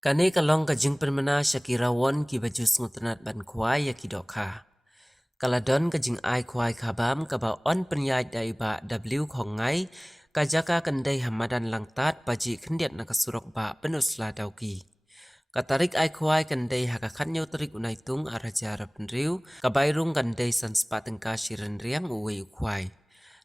Kane kalong ka jing permana Shakirawan ki baju smutanat ban kwai ya ki dokha. Kaladon ka jing ai kwai kabam ka ba on penyai dai ba W khong ngai ka jaka kandai hamadan langtat baji khendiat na ka surok ba penusla dauki. Katarik ai kwai kandai haka khanyo tarik unai tung araja rapenriu ka bairung kandai sanspa tengka shiren riang uwe kwai.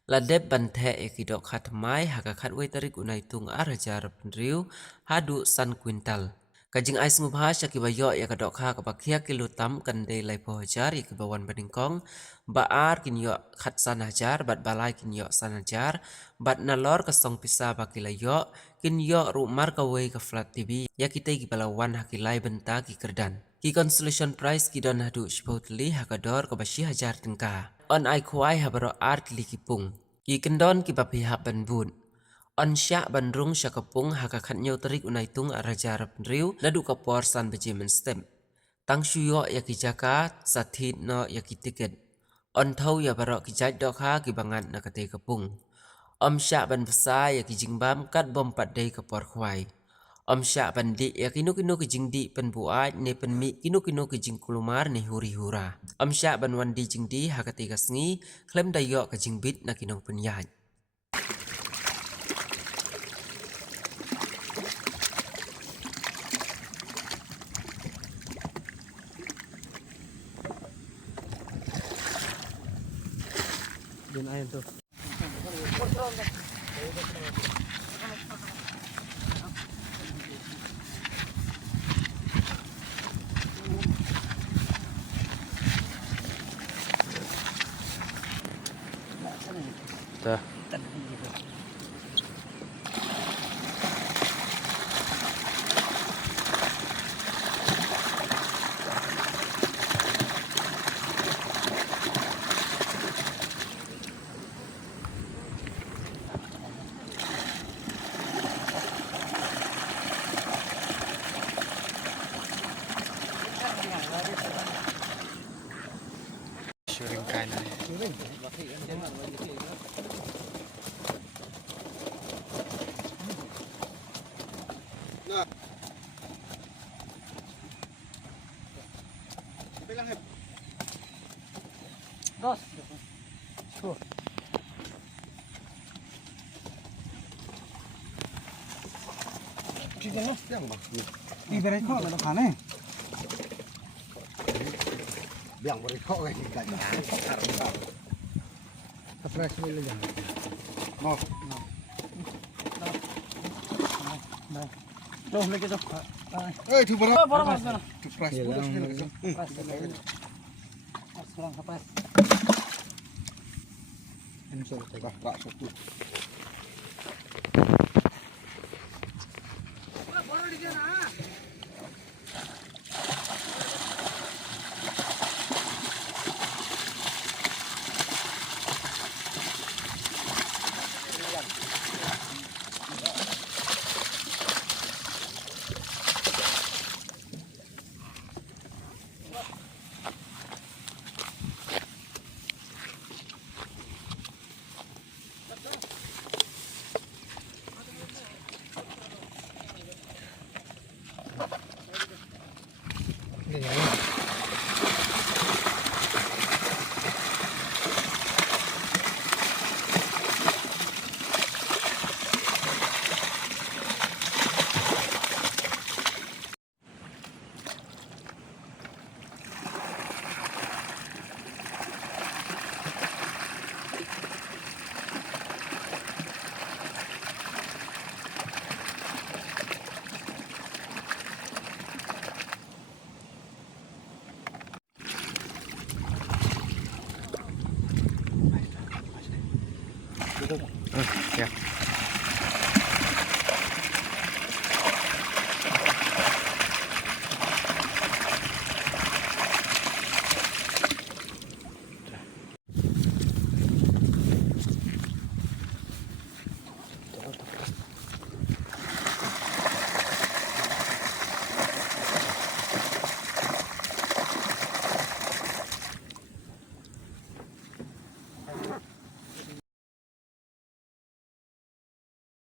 Ladep banthe ekidok khatmai haka khatwe tarik unai tung araja rapenriu hadu san kwintal. Kajing ais mubha shakibayo ya kadok ha kapakia kilutam kande lai pohajar ya kibawan baningkong baar kinyo khat san hajar bat balai kinyo san hajar bat nalor kasong pisa bakilayo kinyo rumar kawe ka flat TV ya kita kibalawan hakilai benta ki kerdan ki consolation prize ki don hadu shpotli hakador kabashi hajar tengka on ai kuai habaro art li kipung ki kendon ki bapi haban bun. On syak bandrung syakapung haka khatnyo tarik unai tung araja rapenriu nadu kapor san bejemen stem. Tang syuyo ya kijaka sathit no ya tiket. On thau ya barok kijaj dokha kibangan na kate kapung. Om syak ban besa ya kijingbam kat bom padai kapor khwai. Om syak bandi ya kinu kijingdi penbuat ne penmi kinu kijing kulumar ne huri hura. Om syak ban wandi jingdi haka tiga sngi klem dayo kijingbit na kinong penyaj. Din ayan tuh. Dah. Syuring kanan. Dos. Đi về đây khó là nó phản này. Biang beri kok kayak gini kan. Kapres dulu ya. Mau. Đây. Đâu lấy cái đâu. Eh, tu berapa? Berapa? Tu price pun dah. Sekarang kapres. Ini sudah tak satu. Ini